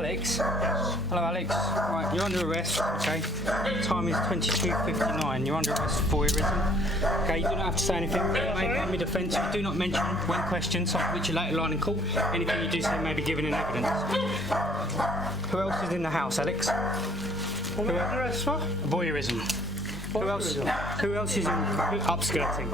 Alex? Yes. Hello, Alex. Right, you're under arrest, okay? Time is 22:59. You're under arrest for voyeurism. Okay, you do not have to say anything. Make defence. You do not mention when questioned, something which you later line in court. Anything you do say may be given in evidence. Who else is in the house, Alex? Under arrest for? Voyeurism. Who else is in upskirting?